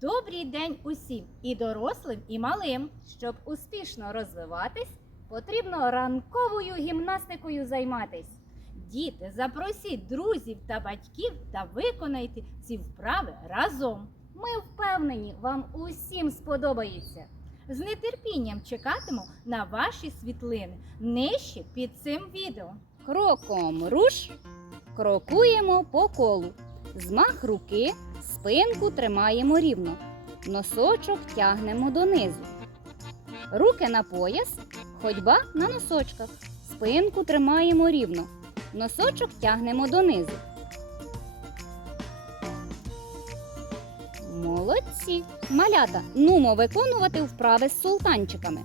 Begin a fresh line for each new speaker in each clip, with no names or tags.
Добрий день усім і дорослим, і малим. Щоб успішно розвиватись, потрібно ранковою гімнастикою займатись. Діти, запросіть друзів та батьків та виконайте ці вправи разом. Ми впевнені, вам усім сподобається. З нетерпінням чекатиму на ваші світлини нижче під цим відео.
Кроком руш, крокуємо по колу. Змах руки, спинку тримаємо рівно. Носочок тягнемо донизу. Руки на пояс, ходьба на носочках. Спинку тримаємо рівно. Носочок тягнемо донизу. Молодці! Малята, нумо виконувати вправи з султанчиками.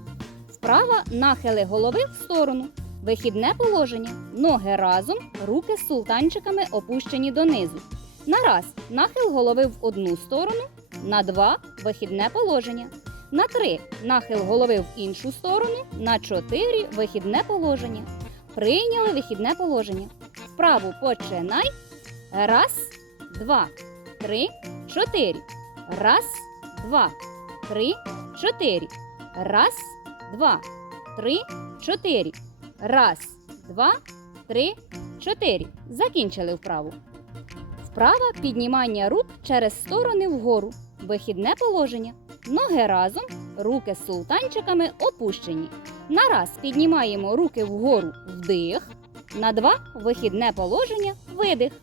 Вправа нахили голови в сторону. Вихідне положення. Ноги разом, руки з султанчиками опущені донизу. На раз нахил голови в одну сторону, на два вихідне положення. На три нахил голови в іншу сторону, на чотири вихідне положення. Прийняли вихідне положення. Вправу починай. Раз, два, три, чотири. Раз, два, три, чотири. Раз, два, три, чотири. Раз, два, три, чотири. Закінчили вправу. Вправа піднімання рук через сторони вгору. Вихідне положення. Ноги разом, руки з султанчиками опущені. На раз піднімаємо руки вгору вдих. На два вихідне положення видих.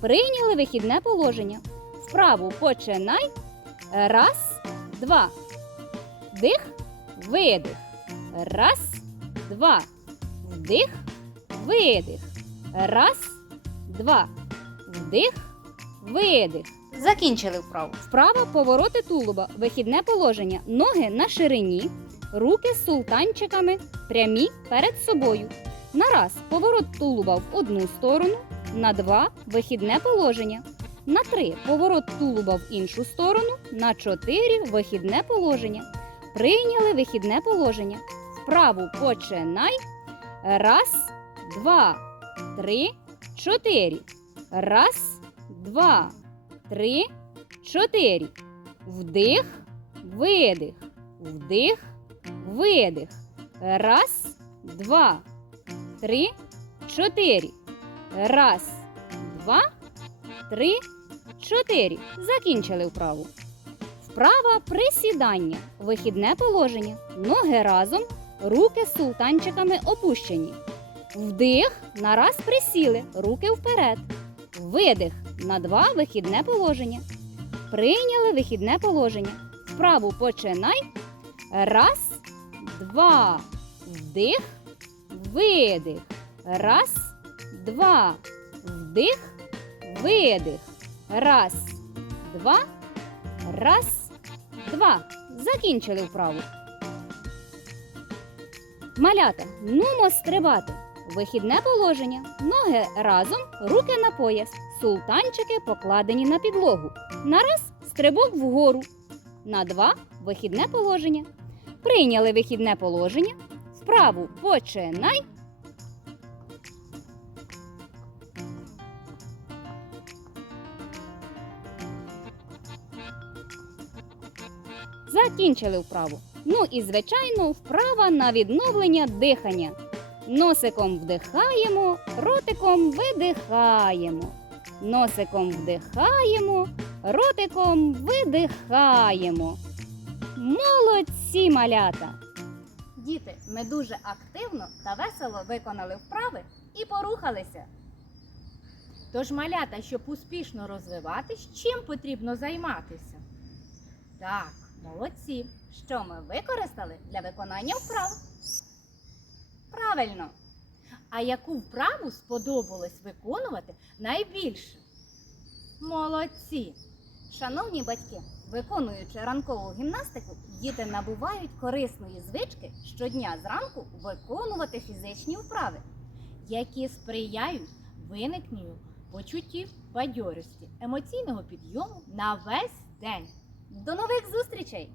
Прийняли вихідне положення. Вправу починай. Раз, два. Дих, видих. Раз, два. Вдих, видих. Раз, два. Вдих, видих. Закінчили вправу. Вправа повороти тулуба. Вихідне положення. Ноги на ширині. Руки з султанчиками прямі перед собою. На раз поворот тулуба в одну сторону. На два вихідне положення. На три поворот тулуба в іншу сторону. На чотири вихідне положення. Прийняли вихідне положення. Вправу починай. Раз, два, три, чотири. Раз, два, три, чотири. Вдих, видих. Вдих, видих. Раз, два, три, чотири. Раз, два, три, чотири. Закінчили вправу. Вправа присідання. Вихідне положення. Ноги разом. Руки з султанчиками опущені. Вдих на раз присіли, руки вперед. Видих на два вихідне положення. Прийняли вихідне положення. Вправу починай. Раз, два. Вдих, видих. Раз, два. Вдих, видих. Раз, два. Раз, два. Закінчили вправу. Малята, нумо стрибати. Вихідне положення. Ноги разом, руки на пояс. Султанчики покладені на підлогу. На раз стрибок вгору. На два вихідне положення. Прийняли вихідне положення. Вправу починай. Закінчили вправу. Ну і, звичайно, вправа на відновлення дихання. Носиком вдихаємо, ротиком видихаємо. Носиком вдихаємо, ротиком видихаємо. Молодці малята!
Діти, ми дуже активно та весело виконали вправи і порухалися. Тож, малята, щоб успішно розвиватись, чим потрібно займатися? Так, молодці. Що ми використали для виконання вправ? Правильно. А яку вправу сподобалось виконувати найбільше? Молодці! Шановні батьки, виконуючи ранкову гімнастику, діти набувають корисної звички щодня зранку виконувати фізичні вправи, які сприяють виникненню почуттів бадьорості, емоційного підйому на весь день. До нових зустрічей!